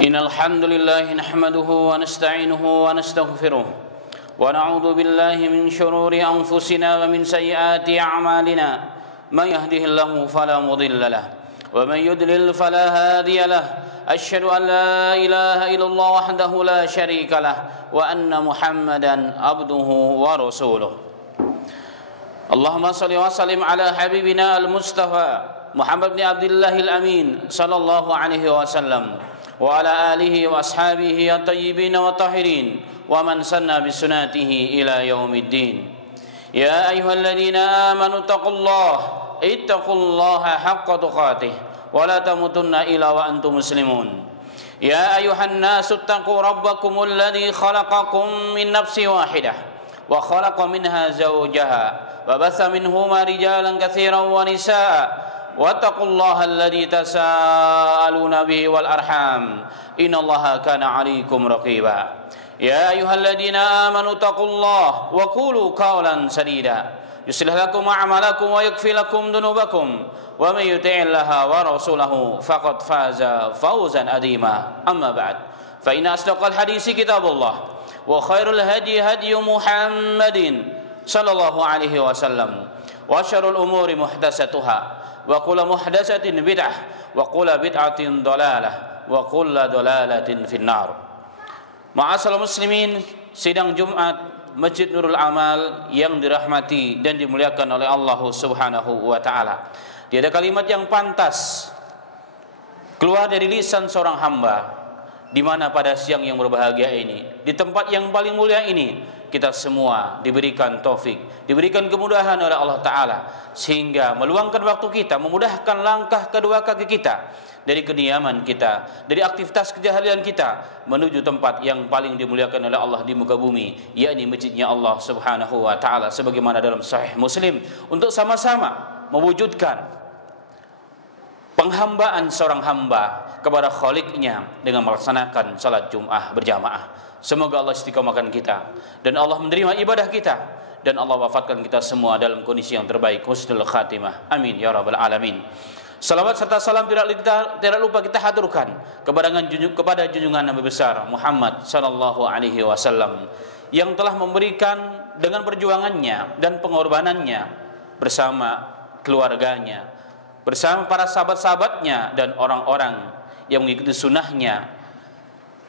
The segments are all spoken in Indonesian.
إن الحمد لله نحمده ونستعينه ونستغفره ونعوذ بالله من شرور أنفسنا ومن سيئات أعمالنا من يهده الله فلا مضل له ومن يضلل فلا هادي له أشهد أن لا إله إلا الله وحده لا شريك له وأن محمدا عبده ورسوله اللهم صل وسلم على حبيبنا المصطفى محمد بن عبد الله الأمين صلى الله عليه وسلم وعلى آله وأصحابه الطيبين والطاهرين ومن سن بسنته إلى يوم الدين يا أيها الذين آمنوا اتقوا الله حق تقاته ولا تموتن إلا وأنتم مسلمون يا أيها الناس اتقوا ربكم الذي خلقكم من نفس واحدة وخلق منها زوجها وبث منهما رجالا كثيرا ونساء واتقوا الله الذي تساءلون به والأرحام إن الله كان عليكم رقيبا يا أيها الذين آمنوا اتقوا الله وقولوا قولا سديدا يصلح لكم أعمالكم ويغفر لكم ذنوبكم ومن يطع الله ورسوله فقد فاز فوزا عظيما أما بعد فإن أصدق الحديث كتاب الله وخير الهدي هدي محمد صلى الله عليه وسلم وشر الأمور محدثاتها وكل محدثة بدعة وكل بدعة ضلالة وكل ضلالة في النار. Ma'asyiral muslimin, sidang Jumat Masjid Nurul Amal yang dirahmati dan dimuliakan oleh Allah Subhanahu wa taala. Tiada kalimat yang pantas keluar dari lisan seorang hamba di mana pada siang yang berbahagia ini, di tempat yang paling mulia ini, kita semua diberikan taufik, diberikan kemudahan oleh Allah Ta'ala, sehingga meluangkan waktu kita, memudahkan langkah kedua kaki kita dari kediaman kita, dari aktivitas kejahilian kita menuju tempat yang paling dimuliakan oleh Allah di muka bumi, yakni masjidnya Allah Subhanahu wa Ta'ala, sebagaimana dalam Sahih Muslim, untuk sama-sama mewujudkan penghambaan seorang hamba kepada Khaliqnya dengan melaksanakan salat Jum'ah berjamaah. Semoga Allah istiqomahkan kita dan Allah menerima ibadah kita dan Allah wafatkan kita semua dalam kondisi yang terbaik, husnul khatimah. Amin ya rabbal alamin. Salawat serta salam tidak lupa kita haturkan kepada junjungan Nabi besar Muhammad sallallahu alaihi wasallam yang telah memberikan dengan perjuangannya dan pengorbanannya bersama keluarganya, bersama para sahabat-sahabatnya dan orang-orang yang mengikuti sunnahnya,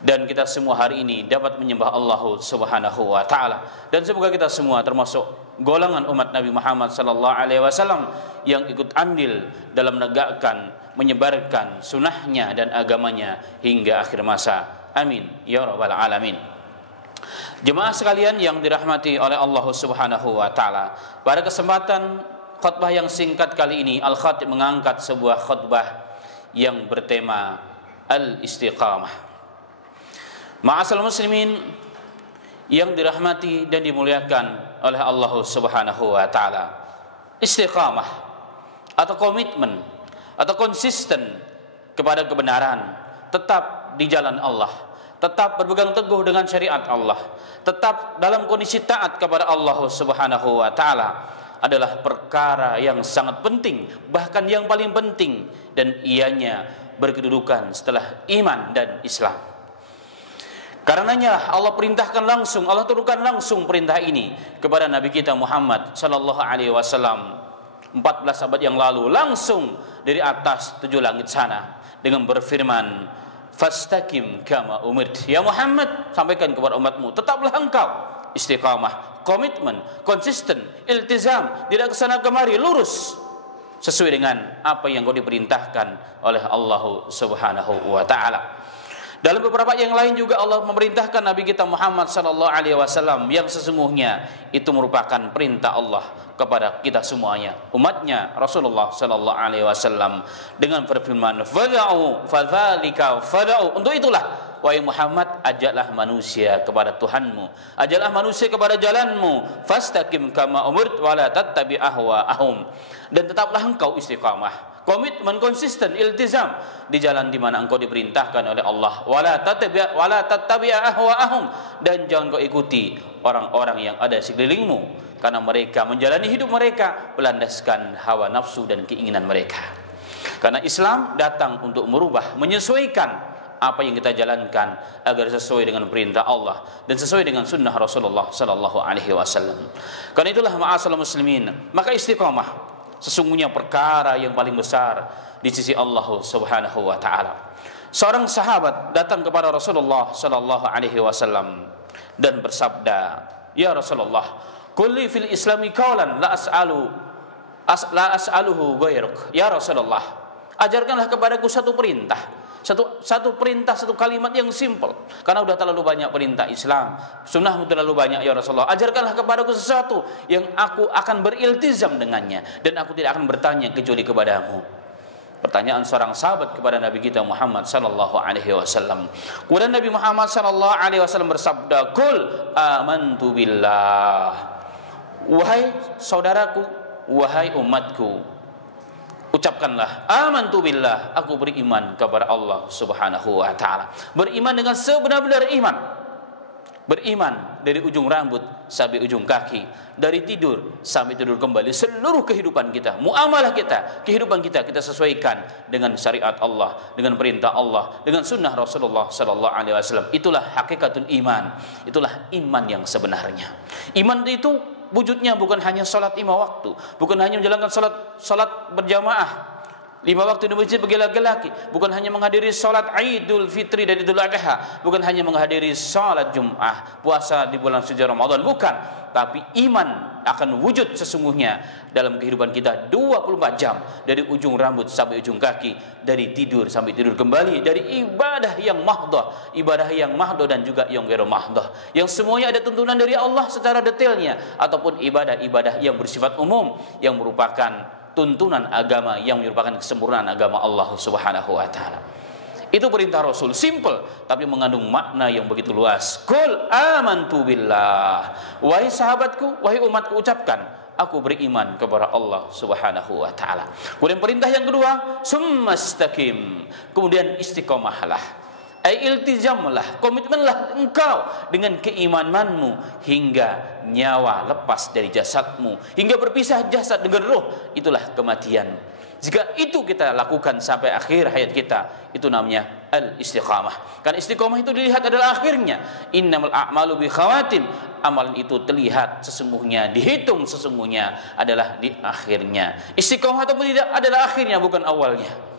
dan kita semua hari ini dapat menyembah Allah Subhanahu wa taala. Dan semoga kita semua termasuk golongan umat Nabi Muhammad sallallahu alaihi wasallam yang ikut andil dalam menegakkan, menyebarkan sunnahnya dan agamanya hingga akhir masa. Amin ya rabbal alamin. Jemaah sekalian yang dirahmati oleh Allah Subhanahu wa taala, pada kesempatan khutbah yang singkat kali ini, Al-Khatib mengangkat sebuah khutbah yang bertema al-istiqamah. Ma'asyiral muslimin yang dirahmati dan dimuliakan oleh Allah Subhanahu wa taala, istiqamah atau komitmen atau konsisten kepada kebenaran, tetap di jalan Allah, tetap berpegang teguh dengan syariat Allah, tetap dalam kondisi taat kepada Allah Subhanahu wa taala adalah perkara yang sangat penting, bahkan yang paling penting, dan ianya berkedudukan setelah iman dan Islam. Karenanya Allah perintahkan langsung, Allah turunkan langsung perintah ini kepada Nabi kita Muhammad sallallahu alaihi wasallam 14 abad yang lalu, langsung dari atas 7 langit sana dengan berfirman, fastaqim kama umirt. Ya Muhammad, sampaikan kepada umatmu, tetaplah engkau istiqamah, komitmen, konsisten, iltizam, tidak kesana kemari, lurus sesuai dengan apa yang kau diperintahkan oleh Allah Subhanahu wa taala. Dalam beberapa yang lain juga Allah memerintahkan Nabi kita Muhammad sallallahu alaihi wasallam yang sesungguhnya itu merupakan perintah Allah kepada kita semuanya, umatnya Rasulullah sallallahu alaihi wasallam, dengan berfirman, fad'u fadzalika fad'u. Untuk itulah wahai Muhammad, ajaklah manusia kepada Tuhanmu, ajaklah manusia kepada jalanmu, fastaqim kama umirt wa la tattabi' ahwa'ahum. Dan tetaplah engkau istiqamah, komitmen, konsisten, iltizam di jalan di mana engkau diperintahkan oleh Allah. Wala tattabi' ahwa'ahum, dan jangan kau ikuti orang-orang yang ada di sekelilingmu, karena mereka menjalani hidup mereka berlandaskan hawa nafsu dan keinginan mereka. Karena Islam datang untuk merubah, menyesuaikan apa yang kita jalankan agar sesuai dengan perintah Allah dan sesuai dengan sunnah Rasulullah sallallahu alaihi wasallam. Karena itulah ma'asyiral muslimin, maka istiqamah sesungguhnya perkara yang paling besar di sisi Allah Subhanahu wa taala. Seorang sahabat datang kepada Rasulullah sallallahu alaihi wasallam dan bersabda, "Ya Rasulullah, kulli fil islami qaulan la as'aluhu ghairuk." Ya Rasulullah, ajarkanlah kepadaku satu perintah, satu perintah, satu kalimat yang simple. Karena sudah terlalu banyak perintah Islam, sunnahmu terlalu banyak ya Rasulullah. Ajarkanlah kepadaku sesuatu yang aku akan beriltizam dengannya dan aku tidak akan bertanya kecuali kepadamu. Pertanyaan seorang sahabat kepada Nabi kita Muhammad sallallahu alaihi wasallam. Kemudian Nabi Muhammad sallallahu alaihi wasallam bersabda, "Qul amantu billah." Wahai saudaraku, wahai umatku, ucapkanlah amantu billah, aku beriman kepada Allah Subhanahu wa taala. Beriman dengan sebenar-benar iman. Beriman dari ujung rambut sampai ujung kaki, dari tidur sampai tidur kembali, seluruh kehidupan kita, muamalah kita, kehidupan kita sesuaikan dengan syariat Allah, dengan perintah Allah, dengan sunnah Rasulullah sallallahu alaihi wasallam. Itulah hakikatul iman. Itulah iman yang sebenarnya. Iman itu wujudnya bukan hanya salat 5 waktu, bukan hanya menjalankan salat berjamaah 5 waktu di masjid bagi laki-laki, bukan hanya menghadiri salat Idul Fitri dan Idul Adha, bukan hanya menghadiri salat Jumat, puasa di bulan suci Ramadan, bukan, tapi iman akan wujud sesungguhnya dalam kehidupan kita 24 jam, dari ujung rambut sampai ujung kaki, dari tidur sampai tidur kembali, dari ibadah yang mahdoh dan juga yang ghairu mahdoh, yang semuanya ada tuntunan dari Allah secara detailnya, ataupun ibadah-ibadah yang bersifat umum yang merupakan tuntunan agama, yang merupakan kesempurnaan agama Allah Subhanahu wa taala. Itu perintah Rasul, simple tapi mengandung makna yang begitu luas. Qul amantu billah. Wahai sahabatku, wahai umatku, ucapkan aku beriman kepada Allah Subhanahu wa taala. Kemudian perintah yang kedua, summastaqim. Kemudian istiqomahlah. Iltizamlah, komitmenlah engkau dengan keimananmu hingga nyawa lepas dari jasadmu, hingga berpisah jasad dengan roh, itulah kematian. Jika itu kita lakukan sampai akhir hayat kita, itu namanya al-istiqamah. Karena istiqamah itu dilihat adalah akhirnya. Innamal a'malu bi khawatim. Amalan itu terlihat sesungguhnya, dihitung sesungguhnya adalah di akhirnya. Istiqamah ataupun tidak adalah akhirnya, bukan awalnya.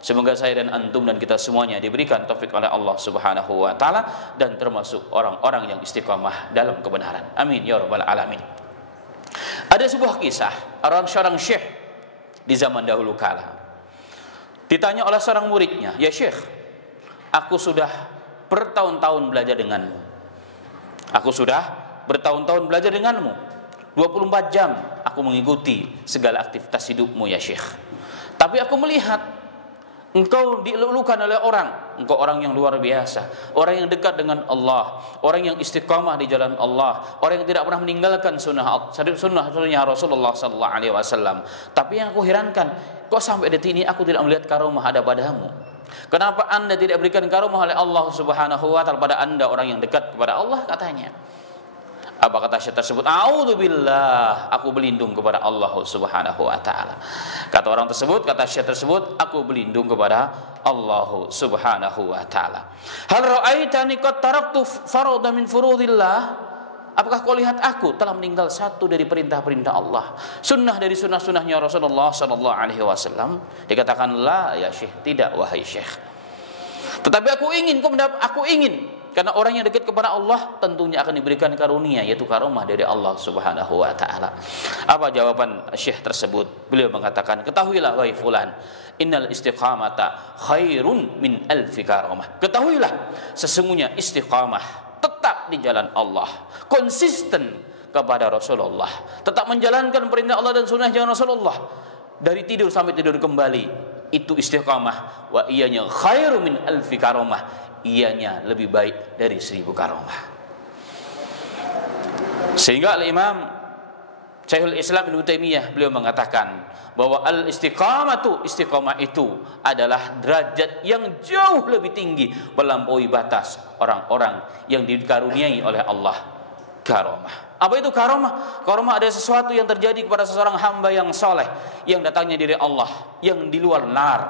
Semoga saya dan antum dan kita semuanya diberikan taufik oleh Allah Subhanahu wa taala dan termasuk orang-orang yang istiqamah dalam kebenaran. Amin ya rabbal alamin. Ada sebuah kisah seorang syekh di zaman dahulu kala. Ditanya oleh seorang muridnya, "Ya syekh, aku sudah bertahun-tahun belajar denganmu. Aku sudah bertahun-tahun belajar denganmu. 24 jam aku mengikuti segala aktivitas hidupmu ya syekh. Tapi aku melihat engkau dilulukan oleh orang, engkau orang yang luar biasa, orang yang dekat dengan Allah, orang yang istiqamah di jalan Allah, orang yang tidak pernah meninggalkan sunnah Rasulullah sallallahu alaihi wasallam. Tapi yang aku herankan, kok sampai detik ini aku tidak melihat karomah ada padamu. Kenapa Anda tidak berikan karomah oleh Allah Subhanahu wa taala pada Anda, orang yang dekat kepada Allah?" katanya. Apa kata syekh tersebut? "A'udzubillah, aku berlindung kepada Allah Subhanahu wa taala." Kata orang tersebut, kata syekh tersebut, "Aku berlindung kepada Allah Subhanahu wa taala." "Hal ra'aitani qad taraktu fardhan min furudillah?" Apakah kau lihat aku telah meninggal satu dari perintah-perintah Allah, sunnah dari sunnah-sunnahnya Rasulullah sallallahu alaihi wasallam? Dikatakan, "La ya syekh, tidak wahai syekh. Tetapi aku ingin, karena orang yang dekat kepada Allah tentunya akan diberikan karunia, yaitu karomah dari Allah Subhanahu wa taala." Apa jawaban syekh tersebut? Beliau mengatakan, "Ketahuilah wahai fulan, innal istiqamata khairun min alfi karomah." Ketahuilah, sesungguhnya istiqamah, tetap di jalan Allah, konsisten kepada Rasulullah, tetap menjalankan perintah Allah dan sunnahnya Rasulullah, dari tidur sampai tidur kembali, itu istiqamah. Wa iyanya khairu min alfi karomah, ianya lebih baik dari 1000 karomah. Sehingga Al-Imam Syekhul Islam Ibnu Taimiyah beliau mengatakan bahwa istiqamah itu adalah derajat yang jauh lebih tinggi, melampaui batas orang-orang yang dikaruniai oleh Allah karomah. Apa itu karomah? Karomah adalah sesuatu yang terjadi kepada seseorang hamba yang soleh, yang datangnya dari Allah, yang di luar nar.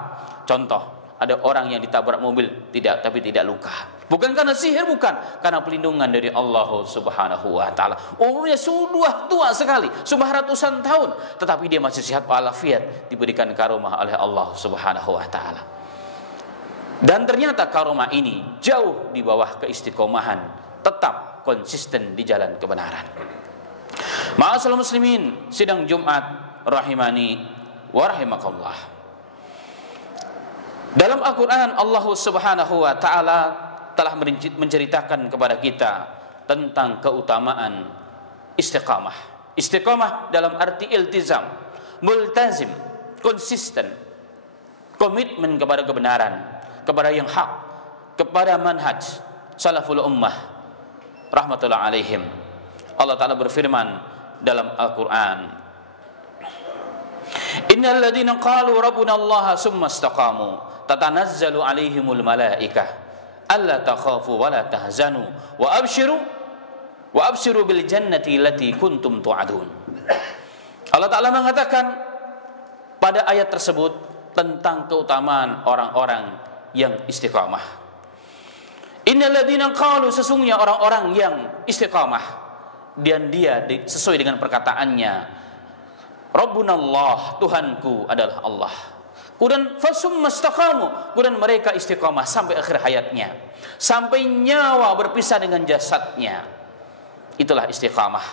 Contoh, ada orang yang ditabrak mobil, tidak, tapi tidak luka. Bukan karena sihir, bukan, karena pelindungan dari Allah Subhanahu wa taala. Umurnya sudah tua sekali, sudah ratusan tahun, tetapi dia masih sehat walafiat, diberikan karomah oleh Allah Subhanahu wa taala. Dan ternyata karomah ini jauh di bawah keistiqomahan, tetap konsisten di jalan kebenaran. Ma'asyiral muslimin, sidang Jumat rahimani wa rahimakallah. Dalam Al-Quran Allah Subhanahu wa ta'ala telah menceritakan kepada kita tentang keutamaan istiqamah. Istiqamah dalam arti iltizam, multazim, konsisten, komitmen kepada kebenaran, kepada yang hak, kepada manhaj salaful ummah rahmatullah alaihim. Allah Ta'ala berfirman dalam Al-Quran, innal ladzina qalu rabbuna Allah summa istaqamu tatanazzalu alaihimul malaikah alla takhafu wa la tahzanu wa abshiru bil jannati allati kuntum tu'adun. Allah Ta'ala mengatakan pada ayat tersebut tentang keutamaan orang-orang yang istiqamah. Innal ladzina qalu, sesungguhnya orang-orang yang istiqamah dan dia sesuai dengan perkataannya, Rabbuna Allah, Tuhanku adalah Allah. Kemudian fasumma istaqamu, kemudian mereka istiqamah sampai akhir hayatnya, sampai nyawa berpisah dengan jasadnya. Itulah istiqamah.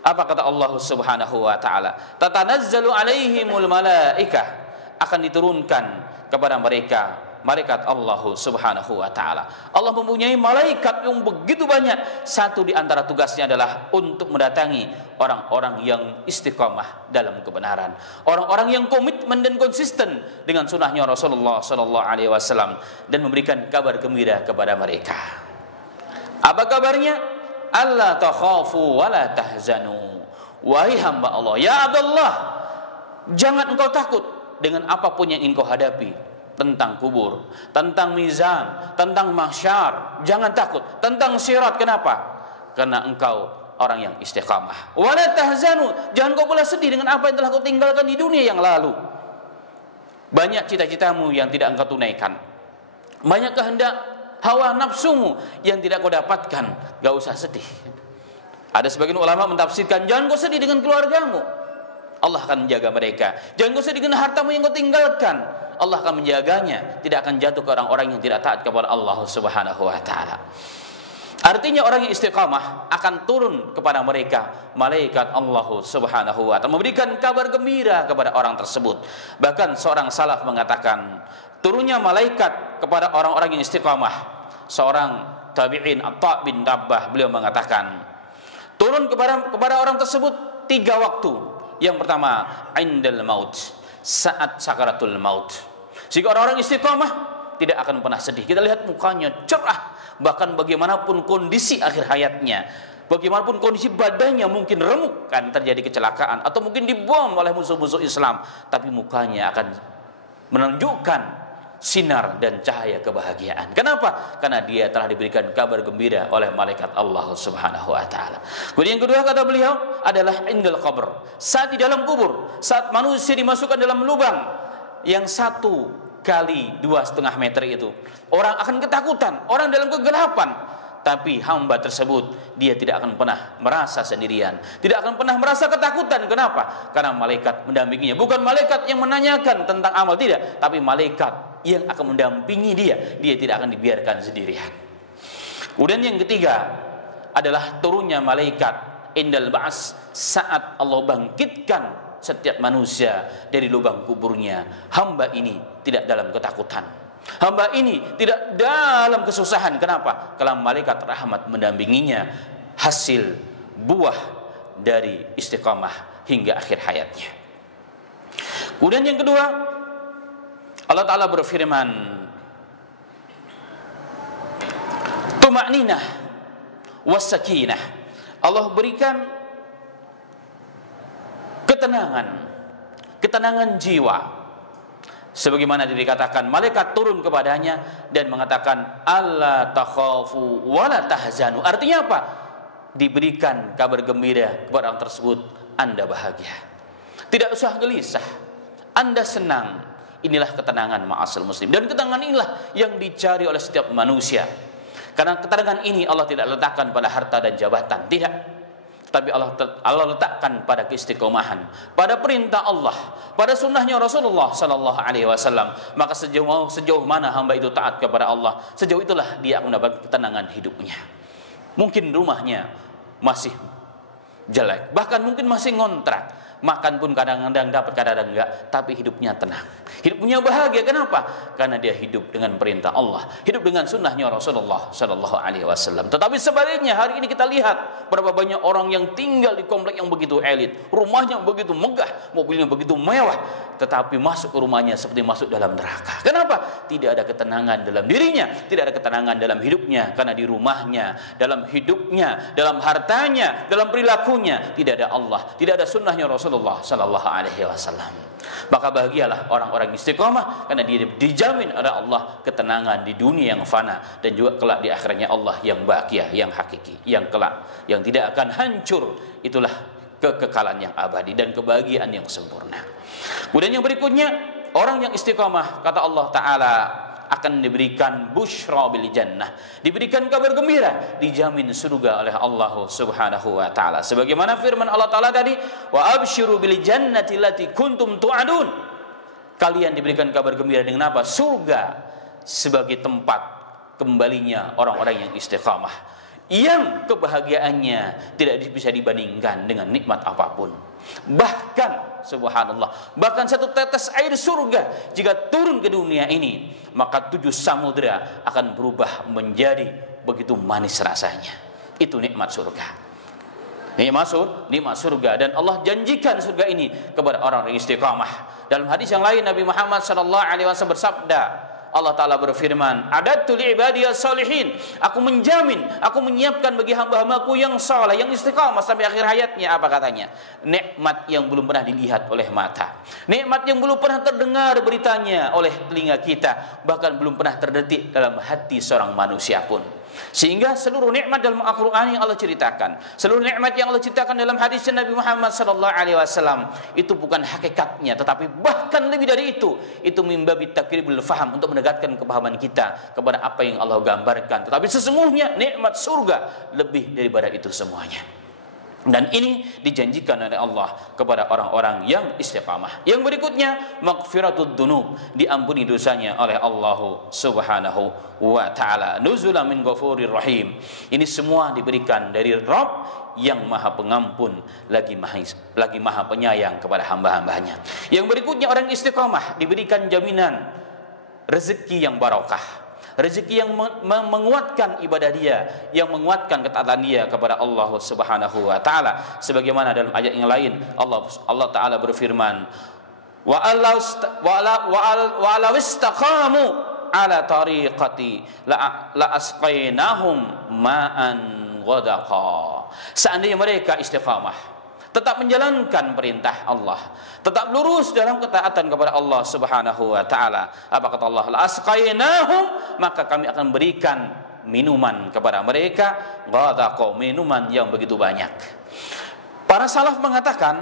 Apa kata Allah Subhanahu wa taala? Tatanazzalu alaihimul malaikah, akan diturunkan kepada mereka malaikat Allah Subhanahu wa taala. Allah mempunyai malaikat yang begitu banyak. Satu di antara tugasnya adalah untuk mendatangi orang-orang yang istiqamah dalam kebenaran, orang-orang yang komitmen dan konsisten dengan sunnahnya Rasulullah sallallahu alaihi wasallam, dan memberikan kabar gembira kepada mereka. Apa kabarnya? Alla takhafu wa la tahzanu. Wahai hamba Allah, ya Abdullah, jangan engkau takut dengan apapun yang ingin kau hadapi, tentang kubur, tentang mizan, tentang mahsyar. Jangan takut tentang sirat. Kenapa? Karena engkau orang yang istiqamah. Wala tahzanu, jangan kau pula sedih dengan apa yang telah kau tinggalkan di dunia yang lalu. Banyak cita-citamu yang tidak engkau tunaikan, banyak kehendak hawa nafsumu yang tidak kau dapatkan. Gak usah sedih. Ada sebagian ulama mentafsirkan, jangan kau sedih dengan keluargamu, Allah akan menjaga mereka. Jangan kau sedih dengan hartamu yang kau tinggalkan, Allah akan menjaganya, tidak akan jatuh ke orang-orang yang tidak taat kepada Allah Subhanahu wa taala. Artinya orang yang istiqamah akan turun kepada mereka malaikat Allah Subhanahu wa taala, memberikan kabar gembira kepada orang tersebut. Bahkan seorang salaf mengatakan, turunnya malaikat kepada orang-orang yang istiqamah. Seorang tabi'in, Atta bin Rabbah, beliau mengatakan, turun kepada orang tersebut 3 waktu. Yang pertama, indal maut, saat sakaratul maut. Jika orang-orang istiqamah tidak akan pernah sedih. Kita lihat mukanya cerah, bahkan bagaimanapun kondisi akhir hayatnya, bagaimanapun kondisi badannya mungkin remuk, kan terjadi kecelakaan atau mungkin dibom oleh musuh-musuh Islam, tapi mukanya akan menunjukkan sinar dan cahaya kebahagiaan. Kenapa? Karena dia telah diberikan kabar gembira oleh malaikat Allah Subhanahu wa taala. Kemudian yang kedua kata beliau adalah indal qabr, saat di dalam kubur, saat manusia dimasukkan dalam lubang yang 1 kali 2,5 meter itu, orang akan ketakutan, orang dalam kegelapan, tapi hamba tersebut dia tidak akan pernah merasa sendirian, tidak akan pernah merasa ketakutan. Kenapa? Karena malaikat mendampinginya. Bukan malaikat yang menanyakan tentang amal, tidak, tapi malaikat yang akan mendampingi dia. Dia tidak akan dibiarkan sendirian. Kemudian yang ketiga adalah turunnya malaikat indal ba'as, saat Allah bangkitkan setiap manusia dari lubang kuburnya. Hamba ini tidak dalam ketakutan, hamba ini tidak dalam kesusahan. Kenapa? Karena malaikat rahmat mendampinginya, hasil buah dari istiqamah hingga akhir hayatnya. Kemudian yang kedua, Allah Ta'ala berfirman, tuma'ninah wassakinah. Allah berikan ketenangan jiwa. Sebagaimana dikatakan, malaikat turun kepadanya dan mengatakan, alla takhafu wa la tahzanu. Artinya apa? Diberikan kabar gembira kepada orang tersebut, Anda bahagia, tidak usah gelisah, Anda senang. Inilah ketenangan ma'asal muslim. Dan ketenangan inilah yang dicari oleh setiap manusia. Karena ketenangan ini Allah tidak letakkan pada harta dan jabatan, tidak. Tapi Allah letakkan pada keistiqomahan, pada perintah Allah, pada sunnahnya Rasulullah Sallallahu Alaihi Wasallam. Maka sejauh mana hamba itu taat kepada Allah, sejauh itulah dia akan mendapat ketenangan hidupnya. Mungkin rumahnya masih jelek, bahkan mungkin masih ngontrak, makan pun kadang-kadang dapat, kadang-kadang enggak, tapi hidupnya tenang, hidupnya bahagia. Kenapa? Karena dia hidup dengan perintah Allah, hidup dengan sunnahnya Rasulullah Sallallahu Alaihi Wasallam. Tetapi sebaliknya, hari ini kita lihat berapa banyak orang yang tinggal di komplek yang begitu elit, rumahnya begitu megah, mobilnya begitu mewah, tetapi masuk ke rumahnya seperti masuk dalam neraka. Kenapa? Tidak ada ketenangan dalam dirinya, tidak ada ketenangan dalam hidupnya, karena di rumahnya, dalam hidupnya, dalam hartanya, dalam perilakunya tidak ada Allah, tidak ada sunnahnya Rasulullah Sallallahu Alaihi Wasallam. Maka bahagialah orang-orang istiqomah, karena dia dijamin oleh Allah ketenangan di dunia yang fana, dan juga kelak di akhirnya Allah yang bahagia, yang hakiki, yang kelak, yang tidak akan hancur. Itulah kekekalan yang abadi dan kebahagiaan yang sempurna. Kemudian yang berikutnya, orang yang istiqomah, kata Allah Ta'ala, akan diberikan busyra bil jannah, diberikan kabar gembira, dijamin surga oleh Allah Subhanahu wa taala. Sebagaimana firman Allah Taala tadi, wa absyiru bil jannati allati kuntum tu'adun. Kalian diberikan kabar gembira dengan apa? Surga sebagai tempat kembalinya orang-orang yang istiqamah, yang kebahagiaannya tidak bisa dibandingkan dengan nikmat apapun. Bahkan subhanallah, bahkan satu tetes air surga jika turun ke dunia ini, maka 7 samudera akan berubah menjadi begitu manis rasanya. Itu nikmat surga. Nikmat surga, dan Allah janjikan surga ini kepada orang yang istiqamah. Dalam hadis yang lain Nabi Muhammad sallallahu alaihi wasallam bersabda, Allah Ta'ala berfirman, adattu li'ibadiyas salihin, aku menjamin, aku menyiapkan bagi hamba-hambaku yang saleh, yang istiqamah sampai akhir hayatnya. Apa katanya? Nikmat yang belum pernah dilihat oleh mata, nikmat yang belum pernah terdengar beritanya oleh telinga kita, bahkan belum pernah terdetik dalam hati seorang manusia pun. Sehingga seluruh nikmat dalam Al-Quran yang Allah ceritakan, seluruh nikmat yang Allah ceritakan dalam hadis Nabi Muhammad sallallahu alaihi wasallam, itu bukan hakikatnya, tetapi bahkan lebih dari itu mimbabi takribul faham, untuk menegakkan kepahaman kita kepada apa yang Allah gambarkan. Tetapi sesungguhnya nikmat surga lebih daripada itu semuanya. Dan ini dijanjikan oleh Allah kepada orang-orang yang istiqamah. Yang berikutnya, maghfiratud dzunub, diampuni dosanya oleh Allah Subhanahu wa taala. Nuzulan min ghafurir rahim. Ini semua diberikan dari Rabb yang Maha Pengampun lagi Maha Penyayang kepada hamba-hambanya. Yang berikutnya, orang istiqamah diberikan jaminan rezeki yang barokah, rezeki yang menguatkan ibadah dia, yang menguatkan ketaatan dia kepada Allah Subhanahu wa taala. Sebagaimana dalam ayat yang lain Allah Taala berfirman, wa ala istaqamu ala tariqati la asqainahum ma'an ghadaqa. Seandainya mereka istiqamah, tetap menjalankan perintah Allah, tetap lurus dalam ketaatan kepada Allah Subhanahu wa taala, apa kata Allah? La asqainahum, maka kami akan berikan minuman kepada mereka, ghadaqa, minuman yang begitu banyak. Para salaf mengatakan,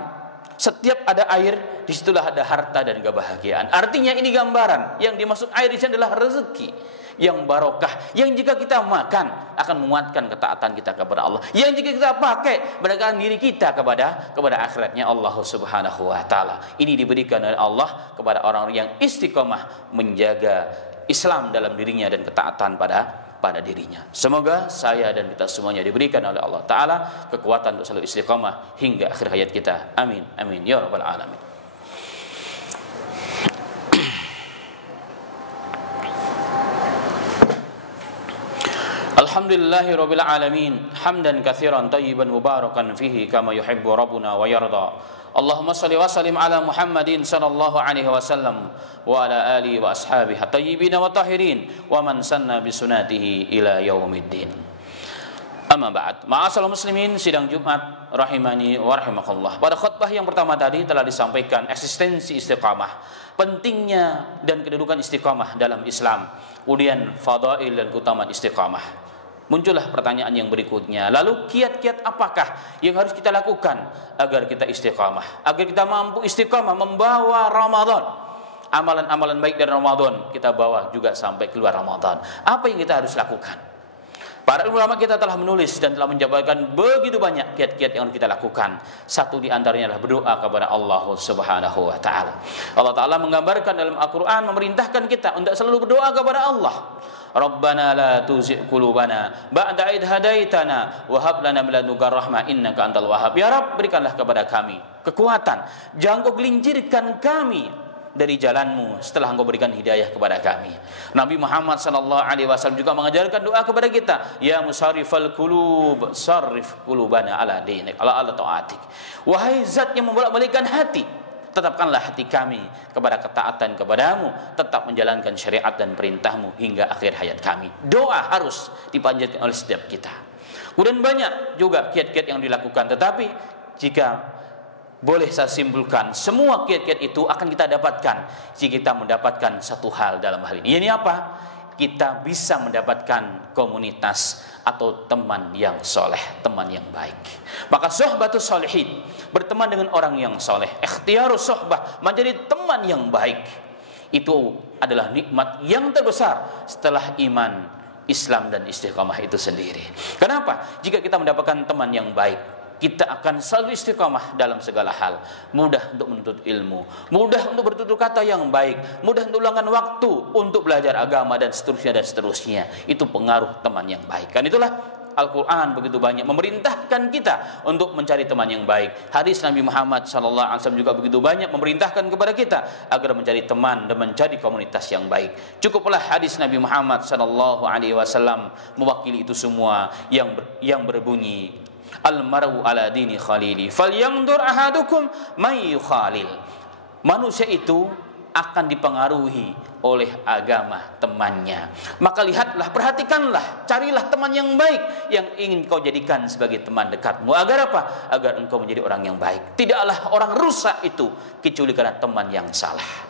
setiap ada air, disitulah ada harta dan kebahagiaan. Artinya ini gambaran, yang dimaksud air di sini adalah rezeki yang barokah, yang jika kita makan akan menguatkan ketaatan kita kepada Allah, yang jika kita pakai mendekatkan diri kita kepada akhiratnya Allah Subhanahu wa taala. Ini diberikan oleh Allah kepada orang yang istiqomah menjaga Islam dalam dirinya dan ketaatan pada dirinya. Semoga saya dan kita semuanya diberikan oleh Allah Ta'ala kekuatan untuk selalu istiqomah hingga akhir hayat kita. Amin, amin, ya rabbal alamin. Alhamdulillahi rabbil alamin, hamdan katsiran tayyiban mubarakan fihi kama yuhibbu rabbuna wa yarda. Allahumma salli wa sallim ala Muhammadin sallallahu alaihi wasallam wa ala alihi wa ashabihi tayyibin wa tahirin wa man sanna bi sunnatihi ila yaumiddin. Amma ba'd. Ma'asyiral muslimin, sidang Jumat rahimani wa rahimakallah. Pada khutbah yang pertama tadi telah disampaikan eksistensi istiqamah, pentingnya dan kedudukan istiqamah dalam Islam, kemudian fadail dan keutamaan istiqamah. Muncullah pertanyaan yang berikutnya, lalu kiat-kiat apakah yang harus kita lakukan agar kita istiqamah, agar kita mampu istiqamah membawa Ramadan, amalan-amalan baik dari Ramadan kita bawa juga sampai keluar Ramadan. Apa yang kita harus lakukan? Para ulama kita telah menulis dan telah menjabarkan begitu banyak kiat-kiat yang kita lakukan. Satu di antaranya adalah berdoa kepada Allah Subhanahu wa taala. Allah taala menggambarkan dalam Al-Qur'an, memerintahkan kita untuk selalu berdoa kepada Allah. Rabbana la tuzigh qulubana ba'da idh hadaitana wa hab lana min ladunka rahmah innaka antal wahhab. Ya Rabb, berikanlah kepada kami kekuatan, jangan kau gelincirkan kami dari jalanmu setelah engkau berikan hidayah kepada kami. Nabi Muhammad SAW juga mengajarkan doa kepada kita, ya musarrifal qulub sarrif qulubana ala dinik ala taatik. Wahai zat yang membolak-balikkan hati, tetapkanlah hati kami kepada ketaatan kepadamu, tetap menjalankan syariat dan perintahmu hingga akhir hayat kami. Doa harus dipanjatkan oleh setiap kita. Kemudian banyak juga kiat-kiat yang dilakukan, tetapi jika boleh saya simpulkan, semua kiat-kiat itu akan kita dapatkan jika kita mendapatkan satu hal dalam hal ini. Ini apa? Kita bisa mendapatkan komunitas atau teman yang soleh, teman yang baik. Maka sohbatus solehin, berteman dengan orang yang soleh, ikhtiarus sohbah, menjadi teman yang baik, itu adalah nikmat yang terbesar setelah iman, Islam dan istiqamah itu sendiri. Kenapa? Jika kita mendapatkan teman yang baik, kita akan selalu istiqamah dalam segala hal. Mudah untuk menuntut ilmu, mudah untuk bertutur kata yang baik, mudah untuk luangkan waktu untuk belajar agama dan seterusnya. Itu pengaruh teman yang baik. Kan itulah Al-Quran begitu banyak memerintahkan kita untuk mencari teman yang baik. Hadis Nabi Muhammad SAW juga begitu banyak memerintahkan kepada kita agar mencari teman dan mencari komunitas yang baik. Cukuplah hadis Nabi Muhammad SAW mewakili itu semua yang berbunyi, al-mar'u ala dini khalili falyanzur ahadukum may yukhalil. Manusia itu akan dipengaruhi oleh agama temannya. Maka lihatlah, perhatikanlah, carilah teman yang baik yang ingin kau jadikan sebagai teman dekatmu. Agar apa? Agar engkau menjadi orang yang baik. Tidaklah orang rusak itu kecuali karena teman yang salah.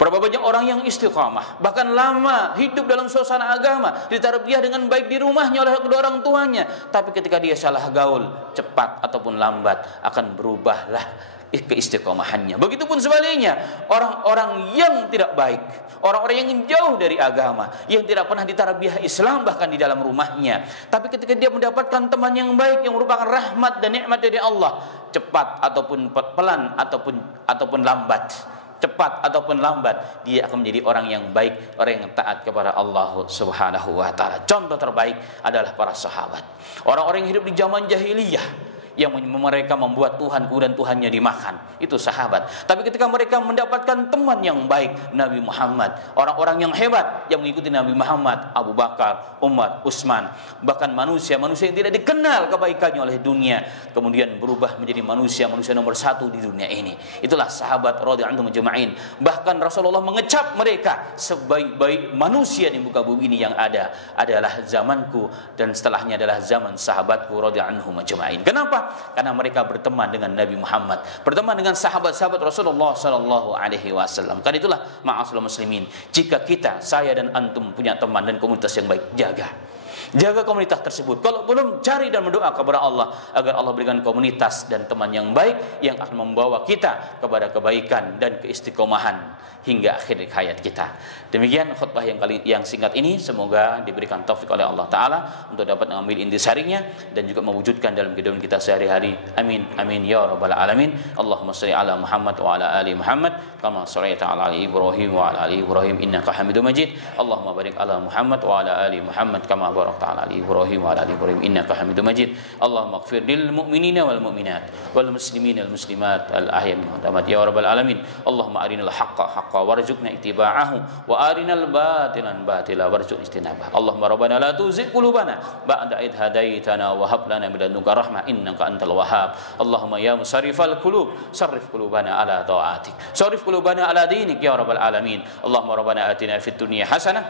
Berapa banyak orang yang istiqamah, bahkan lama hidup dalam suasana agama, ditarbiyah dengan baik di rumahnya oleh kedua orang tuanya, tapi ketika dia salah gaul, cepat ataupun lambat akan berubahlah keistiqomahannya. Begitupun sebaliknya, orang-orang yang tidak baik, orang-orang yang jauh dari agama, yang tidak pernah ditarbiyah Islam bahkan di dalam rumahnya, tapi ketika dia mendapatkan teman yang baik yang merupakan rahmat dan nikmat dari Allah, cepat ataupun pelan ataupun lambat, cepat ataupun lambat, dia akan menjadi orang yang baik, orang yang taat kepada Allah Subhanahu wa taala. Contoh terbaik adalah para sahabat. Orang-orang yang hidup di zaman jahiliyah, yang mereka membuat Tuhan kemudian Tuhannya dimakan, itu sahabat. Tapi ketika mereka mendapatkan teman yang baik, Nabi Muhammad, orang-orang yang hebat yang mengikuti Nabi Muhammad, Abu Bakar, Umar, Utsman, bahkan manusia-manusia yang tidak dikenal kebaikannya oleh dunia, kemudian berubah menjadi manusia-manusia nomor satu di dunia ini. Itulah sahabat radhiyallahu anhum ajma'in. Bahkan Rasulullah mengecap mereka sebaik-baik manusia di muka bumi ini yang ada adalah zamanku, dan setelahnya adalah zaman sahabatku radhiyallahu anhum ajma'in. Kenapa? Karena mereka berteman dengan Nabi Muhammad, berteman dengan sahabat-sahabat Rasulullah sallallahu alaihi wasallam. Karena itulah ma'asyiral muslimin, jika kita, saya dan antum punya teman dan komunitas yang baik, jaga komunitas tersebut. Kalau belum, cari dan berdoa kepada Allah agar Allah berikan komunitas dan teman yang baik yang akan membawa kita kepada kebaikan dan keistiqomahan hingga akhir hayat kita. Demikian khutbah yang singkat ini, semoga diberikan taufik oleh Allah Ta'ala untuk dapat mengambil intisarinya dan juga mewujudkan dalam kehidupan kita sehari-hari. Amin, amin ya rabbal alamin. Allahumma shalli ala Muhammad wa ala ali Muhammad kama shallaita ala ali Ibrahim wa ala ali Ibrahim innaka Hamidum Majid. Allahumma barik ala Muhammad wa ala ali Muhammad kama barakta ala ali Ibrahim wa ala ali Ibrahim innaka Hamidum Majid. Allahumma ighfir lil mu'minina wal mu'minat wal muslimina wal muslimat al ahya minhum ya rabbal alamin. Allahumma arinal haqqa warzuqna ittiba'ahu wa arinal batilan batila warzuqna istinabah. Allahumma rabbana la tuzigh qulubana ba'da idh hadaitana wa hab lana min ladunka rahmah innaka antal wahhab. Allahumma ya musarrifal qulub sarrif qulubana ala ta'atik, sarrif qulubana ala dinik ya rabbal alamin. Allahumma rabbana atina fid dunya hasanah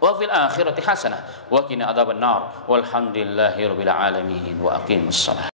wa fil akhirati hasanah wa qina adzaban nar walhamdulillahi rabbil alamin wa aqimus shalah.